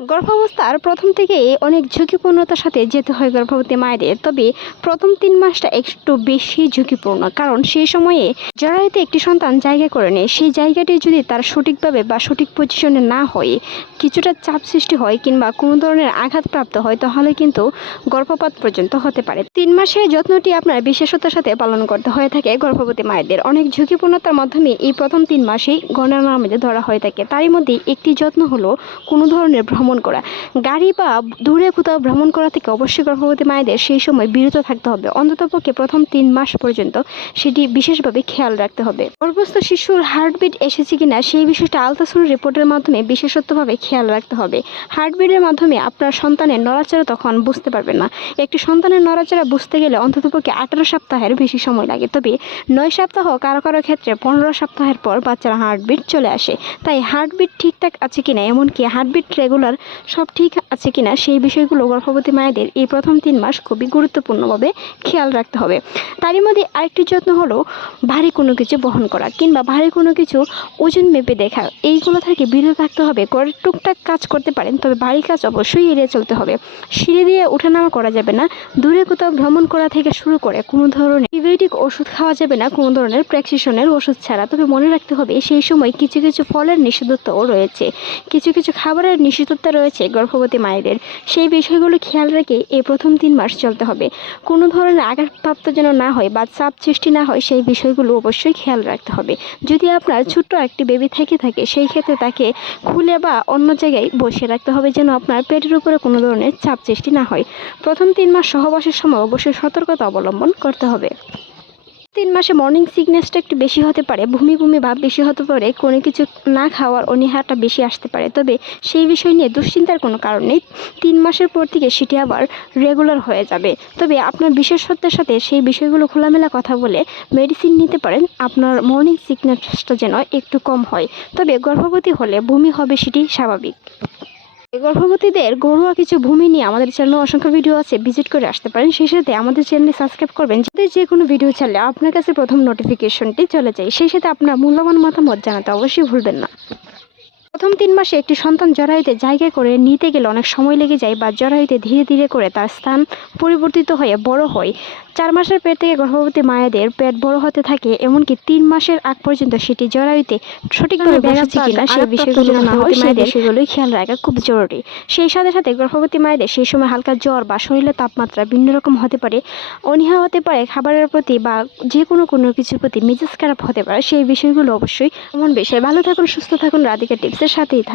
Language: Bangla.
গর্ভাবস্থার প্রথম থেকেই অনেক ঝুঁকিপূর্ণতার সাথে যেতে হয় গর্ভবতী মায়েদের। তবে প্রথম তিন মাসটা একটু বেশি ঝুঁকিপূর্ণ, কারণ সেই সময়ে জরায়ুতে একটি সন্তান জায়গা করে নেয়, সেই জায়গাটি যদি তার সঠিকভাবে বা সঠিক পজিশনে না হয়, কিছুটা চাপ সৃষ্টি হয় কিংবা কোনো ধরনের আঘাতপ্রাপ্ত হয়, তাহলে কিন্তু গর্ভপাত পর্যন্ত হতে পারে। তিন মাসের যত্নটি আপনার বিশেষতার সাথে পালন করতে হয়ে থাকে গর্ভবতী মায়েদের। অনেক ঝুঁকিপূর্ণতার মাধ্যমে এই প্রথম তিন মাসেই গণনার মধ্যে ধরা হয়ে থাকে। তারই মধ্যে একটি যত্ন হলো কোনো ধরনের ভ্রমণ করা। গাড়ি বা দূরে কোথাও ভ্রমণ করা থেকে অবশ্যই গর্ভবতী মায়েদের সেই সময় বিরত থাকতে হবে। অন্ততপক্ষে প্রথম তিন মাস পর্যন্ত সেটি বিশেষভাবে খেয়াল রাখতে হবে। গর্ভস্থ শিশুর হার্টবিট এসেছে কিনা সেই বিষয়টা আলতাসুর রিপোর্টের মাধ্যমে বিশেষত্বভাবে খেয়াল রাখতে হবে। হার্টবিটের মাধ্যমে আপনার সন্তানের নড়াচড়া তখন বুঝতে পারবেন না। একটি সন্তানের নড়াচড়া বুঝতে গেলে অন্ততপক্ষে আঠারো সপ্তাহের বেশি সময় লাগে। তবে নয় সপ্তাহ কারও কারও ক্ষেত্রে পনেরো সপ্তাহের পর বাচ্চারা হার্টবিট চলে আসে। তাই হার্টবিট ঠিকঠাক আছে কিনা এমনকি হার্টবিট রেগুলার সব ঠিক আছে কিনা সেই বিষয়গুলো গর্ভবতী মায়েদের এই প্রথম তিন মাস খুবই গুরুত্বপূর্ণভাবে খেয়াল রাখতে হবে। তারই মধ্যে আরেকটি যত্ন হলো ভারী কোনো কিছু বহন করা কিংবা ভারী কোনো কিছু ওজন মেপে দেখা। এইগুলো থেকে বিরত থাকতে হবে করে টুকটাক কাজ করতে পারেন, তবে ভারী কাজ অবশ্যই এড়িয়ে চলতে হবে। সিঁড়ি দিয়ে ওঠানামা করা যাবে না, দূরে কোথাও ভ্রমণ করা থেকে শুরু করে কোনো ধরনের অ্যান্টিবায়োটিক ওষুধ খাওয়া যাবে না, কোনো ধরনের প্রেসক্রিপশনের ওষুধ ছাড়া। তবে মনে রাখতে হবে, সেই সময় কিছু কিছু ফলের নিষেধত্বও রয়েছে। কিছু কিছু খাবারের নিষেধত্ব রয়েছে গর্ভবতী মায়েদের। সেই বিষয়গুলো খেয়াল রেখে এই প্রথম তিন মাস চলতে হবে। কোনো ধরনের আঘাতপ্রাপ্ত যেন না হয় বা চাপ সৃষ্টি না হয়, সেই বিষয়গুলো অবশ্যই খেয়াল রাখতে হবে। যদি আপনার ছোট্ট একটি বেবি থেকে থাকে, সেই ক্ষেত্রে তাকে খুলে বা অন্য জায়গায় বসিয়ে রাখতে হবে যেন আপনার পেটের উপরে কোনো ধরনের চাপ সৃষ্টি না হয়। প্রথম তিন মাস সহবাসের সময় অবশ্যই সতর্কতা অবলম্বন করতে হবে। তিন মাসে মর্নিং সিকনেসটা একটু বেশি হতে পারে ভূমি ভূমি ভাব বেশি হতে পারে, কোনো কিছু না খাওয়ার অনীহাটা বেশি আসতে পারে। তবে সেই বিষয় নিয়ে দুশ্চিন্তার কোনো কারণ নেই। তিন মাসের পর থেকে সেটি আবার রেগুলার হয়ে যাবে। তবে আপনার বিশেষত্বের সাথে সেই বিষয়গুলো খোলামেলা কথা বলে মেডিসিন নিতে পারেন। আপনার মর্নিং সিকনেসটা যেন একটু কম হয়। তবে গর্ভবতী হলে ভূমি হবে সেটি স্বাভাবিক। গর্ভবতীদের ঘরোয়া কিছু ভূমি নিয়ে আমাদের চ্যানেলে অসংখ্য ভিডিও আছে ভিজিট করে আসতে পারেন। সেই সাথে আমাদের চ্যানেলে সাবস্ক্রাইব করবেন। যাতে যে কোনো ভিডিও ছাড়লে আপনার কাছে প্রথম নোটিফিকেশনটি চলে যায়, সেই সাথে আপনার মূল্যবান মতামত জানাতে অবশ্যই ভুলবেন না। প্রথম তিন মাসে একটি সন্তান জরায়ুতে জায়গা করে নিতে গেলে অনেক সময় লেগে যায় বা জরায়ুতে ধীরে ধীরে করে তার স্থান পরিবর্তিত হয়ে বড় হয়। চার মাসের পেট থেকে গর্ভবতী মায়েদের পেট বড় হতে থাকে এমনকি তিন মাসের আগ পর্যন্ত সেটি জরায়ুতে সঠিকভাবে বসেছে কিনা সেই বিষয়গুলো না হয় সেই বিষয়গুলোই খেয়াল রাখা খুব জরুরি। সেই সাথে সাথে গর্ভবতী মায়েদের সেই সময় হালকা জ্বর বা শরীরের তাপমাত্রা ভিন্ন রকম হতে পারে অনীহা হতে পারে খাবারের প্রতি বা যে কোনো কোনো কিছুর প্রতি মেজাজ খারাপ হতে পারে সেই বিষয়গুলো অবশ্যই এমন বিষয় ভালো থাকুন সুস্থ থাকুন রাধিকা টিপসের সাথেই থাকুন।